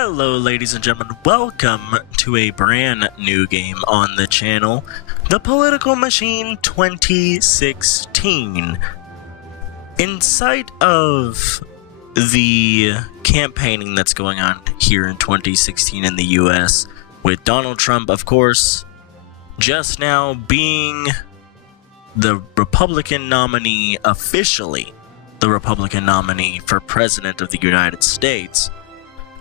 Hello ladies and gentlemen, welcome to a brand new game on the channel, The Political Machine 2016. In sight of the campaigning that's going on here in 2016 in the US, with Donald Trump, of course, just now being the Republican nominee, officially the Republican nominee for President of the United States,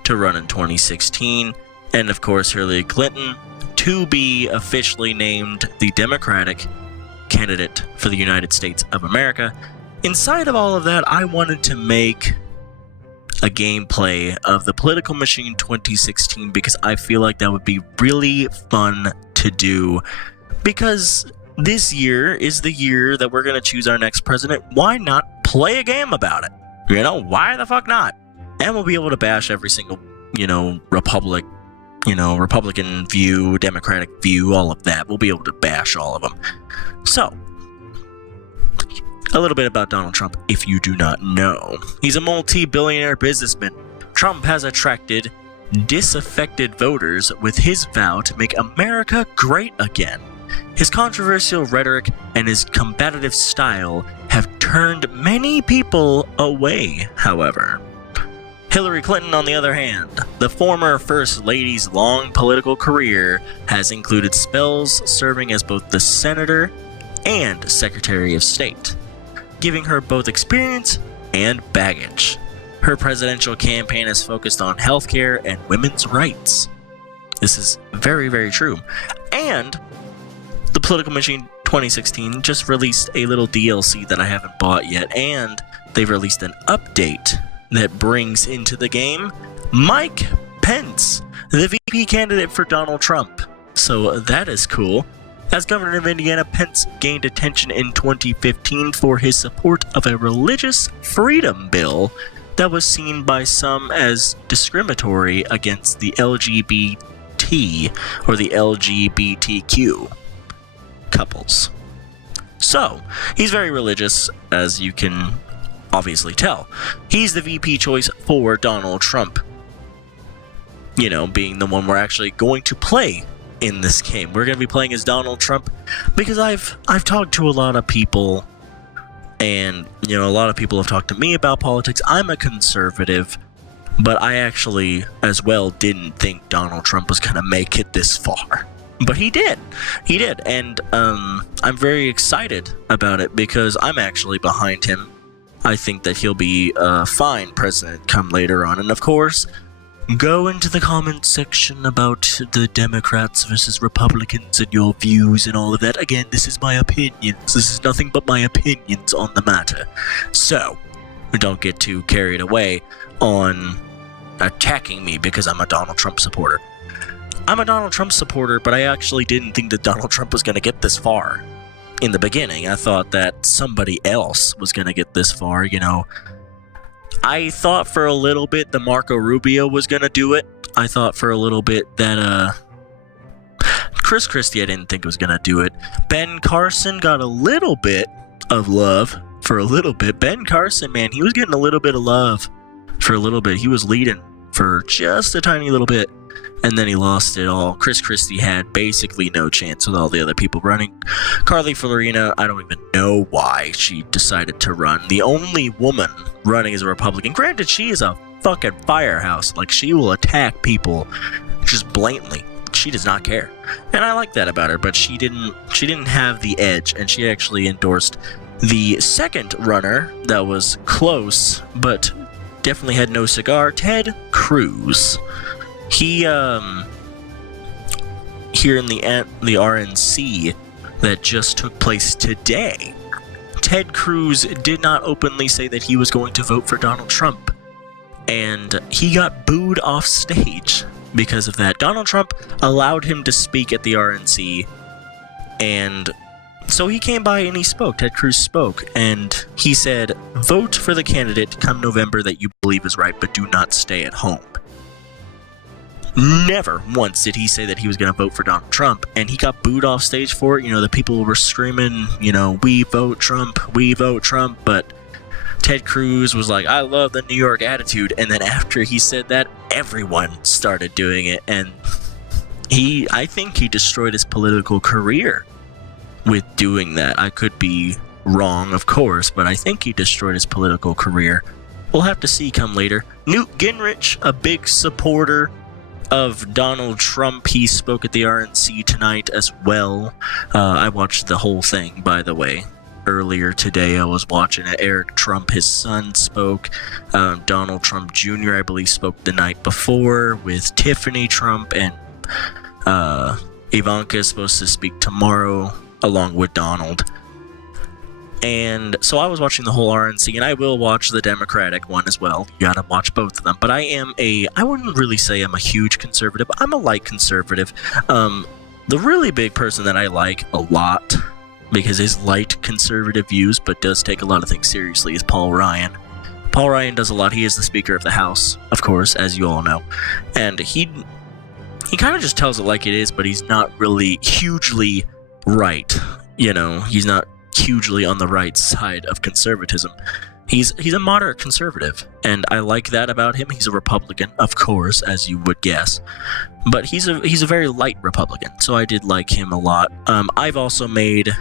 to run in 2016, and of course Hillary Clinton to be officially named the Democratic candidate for the United States of America. Inside of all of that, I wanted to make a gameplay of the Political Machine 2016 because I feel like that would be really fun to do, because this year is the year that we're going to choose our next president. Why not play a game about it? You know, why the fuck not? And we'll be able to bash every single, Republican view, Democratic view, all of that. We'll be able to bash all of them. So, a little bit about Donald Trump, if you do not know. He's a multi-billionaire businessman. Trump has attracted disaffected voters with his vow to make America great again. His controversial rhetoric and his combative style have turned many people away, however. Hillary Clinton, on the other hand, the former First Lady's long political career has included spells serving as both the Senator and Secretary of State, giving her both experience and baggage. Her presidential campaign is focused on healthcare and women's rights. This is very, very true. And the Political Machine 2016 just released a little DLC that I haven't bought yet, and they've released an update that brings into the game Mike Pence, the VP candidate for Donald Trump. So that is cool. As governor of Indiana, Pence gained attention in 2015 for his support of a religious freedom bill that was seen by some as discriminatory against the LGBT or the LGBTQ couples. So, he's very religious, as you can obviously tell. He's the VP choice for Donald Trump, being the one we're actually going to play in this game. We're going to be playing as Donald Trump because I've talked to a lot of people, and a lot of people have talked to me about politics. I'm a conservative, but I actually as well didn't think Donald Trump was going to make it this far. But he did, and I'm very excited about it because I'm actually behind him. I think that he'll be a fine president come later on. And of course, go into the comments section about the Democrats versus Republicans and your views and all of that. Again, this is my opinions. This is nothing but my opinions on the matter. So, don't get too carried away on attacking me because I'm a Donald Trump supporter. I'm a Donald Trump supporter, but I actually didn't think that Donald Trump was going to get this far. In the beginning, I thought that somebody else was going to get this far, I thought for a little bit that Marco Rubio was going to do it. I thought for a little bit that, Chris Christie, I didn't think was going to do it. Ben Carson got a little bit of love for a little bit. Ben Carson, man, he was getting a little bit of love for a little bit. He was leading for just a tiny little bit. And then he lost it all. Chris Christie had basically no chance with all the other people running. Carly Fiorina, I don't even know why she decided to run. The only woman running as a Republican. Granted, she is a fucking firehouse. Like, she will attack people just blatantly. She does not care. And I like that about her, but she didn't have the edge, and she actually endorsed the second runner that was close, but definitely had no cigar, Ted Cruz. He, here in the RNC that just took place today, Ted Cruz did not openly say that he was going to vote for Donald Trump, and he got booed off stage because of that. Donald Trump allowed him to speak at the RNC, and so he came by and he spoke. Ted Cruz spoke, and he said, "Vote for the candidate come November that you believe is right, but do not stay at home." Never once did he say that he was going to vote for Donald Trump, and he got booed off stage for it. The people were screaming, we vote Trump, but Ted Cruz was like, I love the New York attitude. And then after he said that, everyone started doing it. And I think he destroyed his political career with doing that. I could be wrong, of course, but I think he destroyed his political career. We'll have to see come later. Newt Gingrich, a big supporter of Donald Trump. He spoke at the RNC tonight as well. I watched the whole thing, by the way. Earlier today, I was watching it. Eric Trump, his son, spoke. Donald Trump Jr., I believe, spoke the night before with Tiffany Trump, and Ivanka is supposed to speak tomorrow along with Donald. And so I was watching the whole RNC, and I will watch the Democratic one as well. You gotta watch both of them. But I wouldn't really say I'm a huge conservative. I'm a light conservative. The really big person that I like a lot, because he's light conservative views, but does take a lot of things seriously, is Paul Ryan. Paul Ryan does a lot. He is the Speaker of the House, of course, as you all know. And he kind of just tells it like it is, but he's not really hugely right. You know, he's not hugely on the right side of conservatism. He's a moderate conservative, and I like that about him. He's a Republican, of course, as you would guess, but he's a very light Republican, so I did like him a lot. I've also made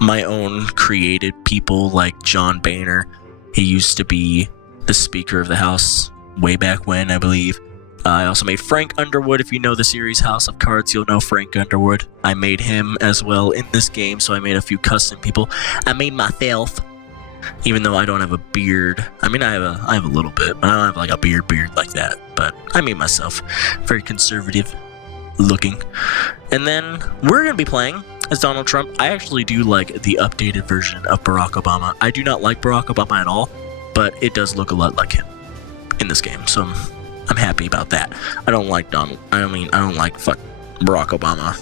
my own created people like John Boehner. He used to be the Speaker of the House way back when, I believe. I also made Frank Underwood. If you know the series House of Cards, you'll know Frank Underwood. I made him as well in this game, so I made a few custom people. I made myself, even though I don't have a beard. I mean, I have a little bit, but I don't have like a beard like that. But I made myself very conservative looking. And then we're going to be playing as Donald Trump. I actually do like the updated version of Barack Obama. I do not like Barack Obama at all, but it does look a lot like him in this game, so I'm happy about that. I don't like Barack Obama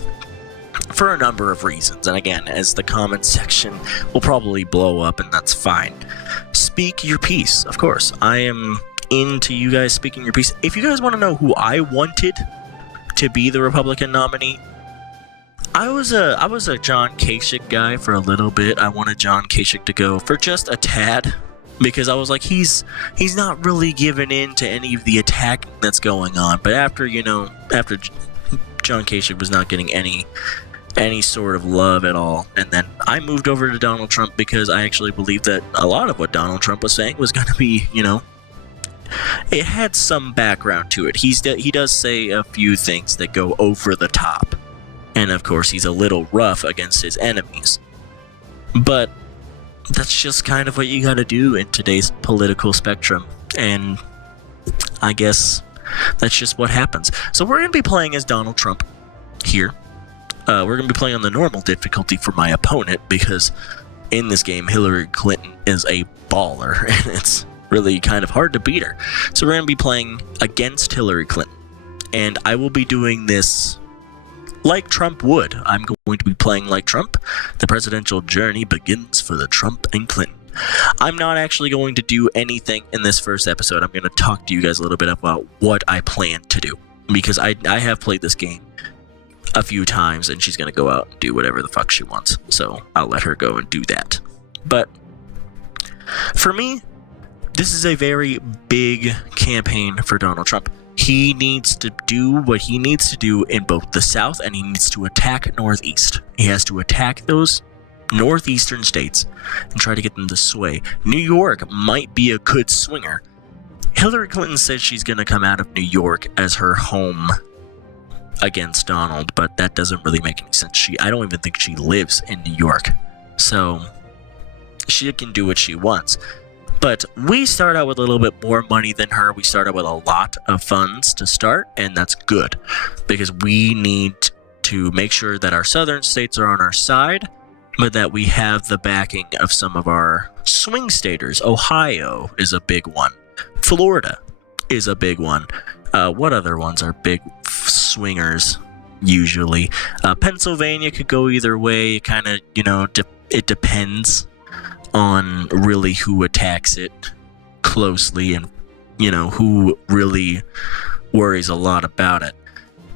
for a number of reasons. And again, as the comment section will probably blow up, and that's fine. Speak your piece, of course. I am into you guys speaking your piece. If you guys want to know who I wanted to be the Republican nominee, I was a John Kasich guy for a little bit. I wanted John Kasich to go for just a tad, because I was like, he's not really giving in to any of the attacking that's going on. But after John Kasich was not getting any sort of love at all, and then I moved over to Donald Trump because I actually believed that a lot of what Donald Trump was saying was going to be, it had some background to it. He does say a few things that go over the top, and of course he's a little rough against his enemies. But that's just kind of what you gotta do in today's political spectrum, and I guess that's just what happens. So we're gonna be playing as Donald Trump here. We're gonna be playing on the normal difficulty for my opponent, because in this game Hillary Clinton is a baller, and it's really kind of hard to beat her. So we're gonna be playing against Hillary Clinton, and I will be doing this like Trump would. I'm going to be playing like Trump. The presidential journey begins for the Trump and Clinton. I'm not actually going to do anything in this first episode. I'm going to talk to you guys a little bit about what I plan to do, because I have played this game a few times, and she's going to go out and do whatever the fuck she wants. So I'll let her go and do that. But for me, this is a very big campaign for Donald Trump. He needs to do what he needs to do in both the South, and he needs to attack Northeast. He has to attack those northeastern states and try to get them to sway. New York might be a good swinger. Hillary Clinton says she's going to come out of New York as her home against Donald, but that doesn't really make any sense. I don't even think she lives in New York, so she can do what she wants. But we start out with a little bit more money than her. We start out with a lot of funds to start, and that's good, because we need to make sure that our southern states are on our side, but that we have the backing of some of our swing staters. Ohio is a big one. Florida is a big one. What other ones are big swingers usually? Pennsylvania could go either way. It kind of, it depends on really who attacks it closely, and who really worries a lot about it.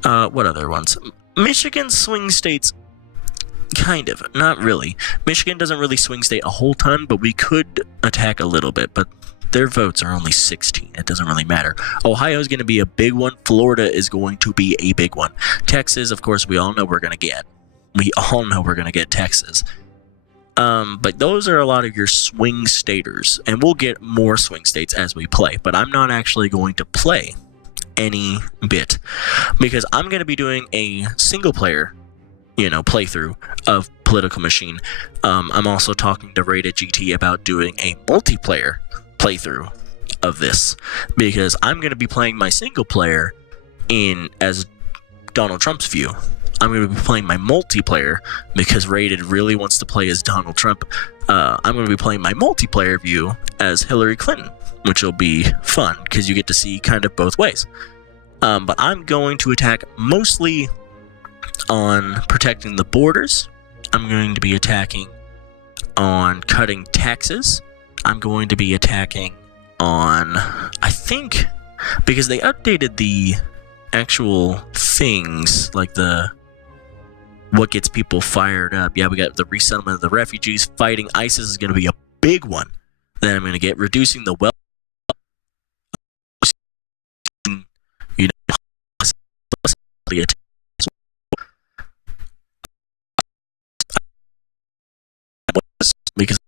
What other ones? Michigan swing states Kind of, not really. Michigan doesn't really swing state a whole ton, but we could attack a little bit, but their votes are only 16. It doesn't really matter. Ohio is going to be a big one. Florida is going to be a big one. Texas, of course, we all know we're going to get. We all know we're going to get Texas. But those are a lot of your swing staters, and we'll get more swing states as we play, but I'm not actually going to play any bit because I'm going to be doing a single player playthrough of Political Machine. I'm also talking to Rated GT about doing a multiplayer playthrough of this because I'm going to be playing my single player as Donald Trump's view. I'm going to be playing my multiplayer because Rated really wants to play as Donald Trump. I'm going to be playing my multiplayer view as Hillary Clinton, which will be fun because you get to see kind of both ways. But I'm going to attack mostly on protecting the borders. I'm going to be attacking on cutting taxes. I'm going to be attacking on, I think, because they updated the actual things, like what gets people fired up. Yeah, we got the resettlement of the refugees. Fighting ISIS is going to be a big one. Then I'm going to get reducing the wealth. Because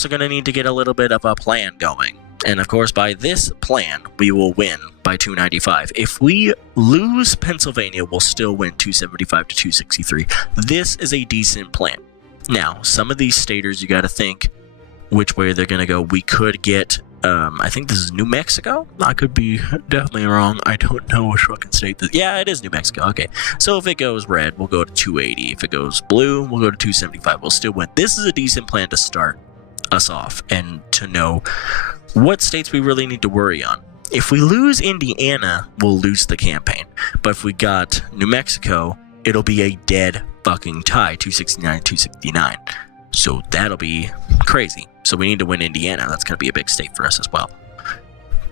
also going to need to get a little bit of a plan going. And of course, by this plan, we will win by 295. If we lose Pennsylvania, we'll still win 275 to 263. This is a decent plan. Now, some of these staters, you got to think which way they're going to go. We could get, I think this is New Mexico. I could be definitely wrong. I don't know which fucking state this. Yeah, it is New Mexico. Okay. So if it goes red, we'll go to 280. If it goes blue, we'll go to 275. We'll still win. This is a decent plan to start us off and to know what states we really need to worry on. If we lose Indiana, we'll lose the campaign. But if we got New Mexico, it'll be a dead fucking tie, 269, 269. So that'll be crazy. So we need to win Indiana. That's going to be a big state for us as well.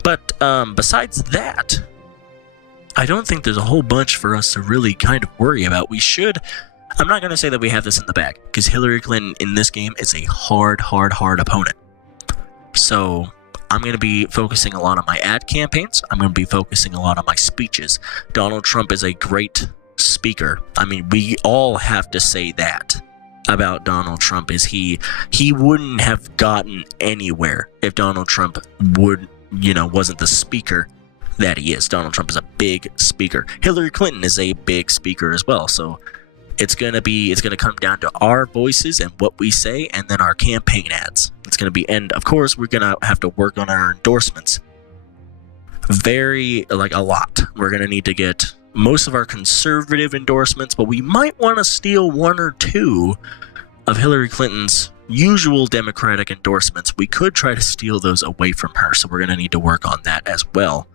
But besides that, I don't think there's a whole bunch for us to really kind of worry about. We should... I'm not going to say that we have this in the bag, because Hillary Clinton in this game is a hard opponent. So I'm going to be focusing a lot on my ad campaigns. I'm going to be focusing a lot on my speeches. Donald Trump is a great speaker. I mean, we all have to say that about Donald Trump, is he wouldn't have gotten anywhere if Donald Trump wasn't the speaker that he is. Donald Trump is a big speaker. Hillary Clinton is a big speaker as well. So it's gonna come down to our voices and what we say, and then our campaign ads. It's gonna be, and of course we're gonna have to work on our endorsements. A lot. We're gonna need to get most of our conservative endorsements, but we might want to steal one or two of Hillary Clinton's usual Democratic endorsements. We could try to steal those away from her, so we're gonna need to work on that as well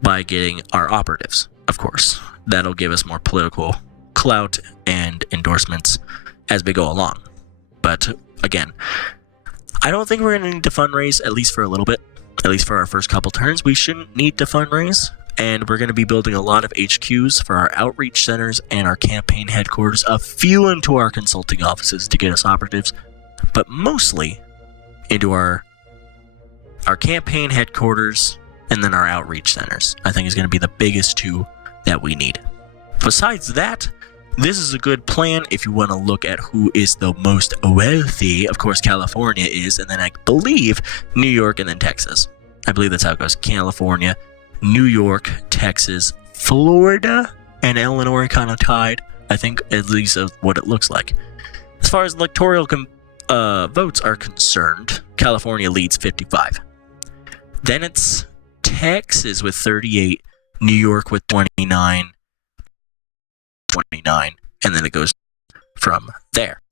by getting our operatives. Of course, that'll give us more political clout and endorsements as we go along. But again, I don't think we're going to need to fundraise, at least for a little bit. At least for our first couple turns, we shouldn't need to fundraise. And we're going to be building a lot of HQs for our outreach centers and our campaign headquarters, a few into our consulting offices to get us operatives, but mostly into our campaign headquarters and then our outreach centers. I think is going to be the biggest two that we need. Besides that, this is a good plan if you want to look at who is the most wealthy. Of course, California is, and then I believe New York and then Texas. I believe that's how it goes. California, New York, Texas, Florida, and Illinois kind of tied. I think, at least of what it looks like. As far as electoral votes are concerned, California leads 55. Then it's Texas with 38, New York with 29, and then it goes from there.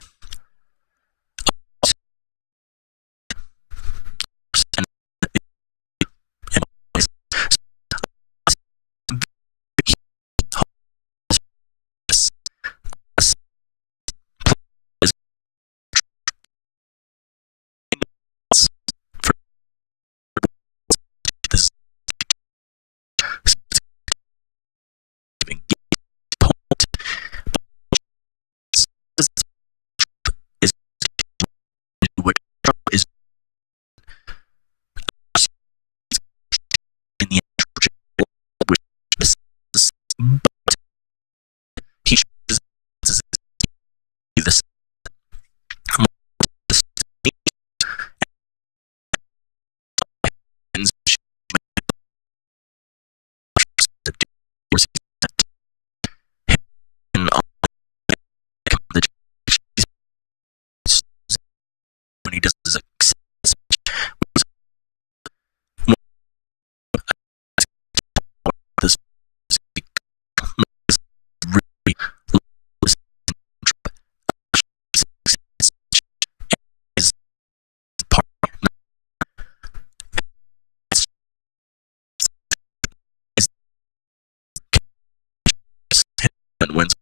wins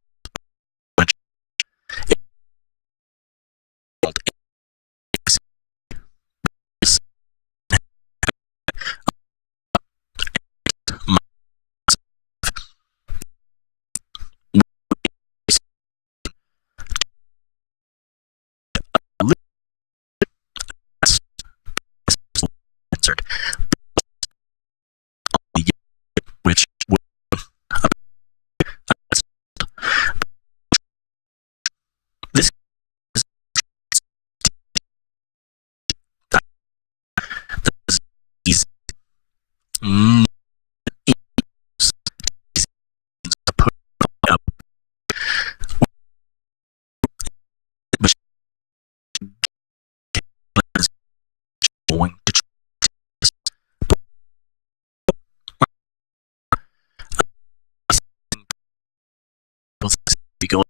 answered, which this is put up going to be going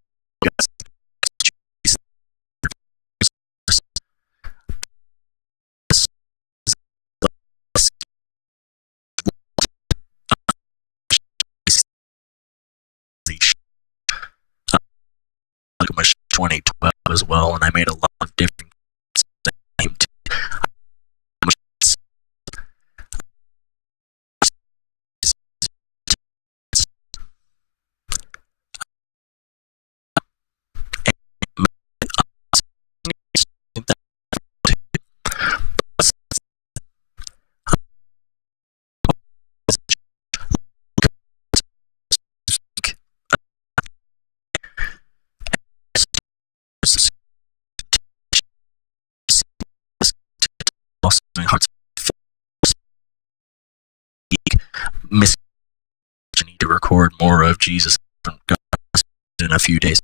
Gilgamesh 2012 as well, and I made a lot of different hearts miss. I need to record more of Jesus from God in a few days.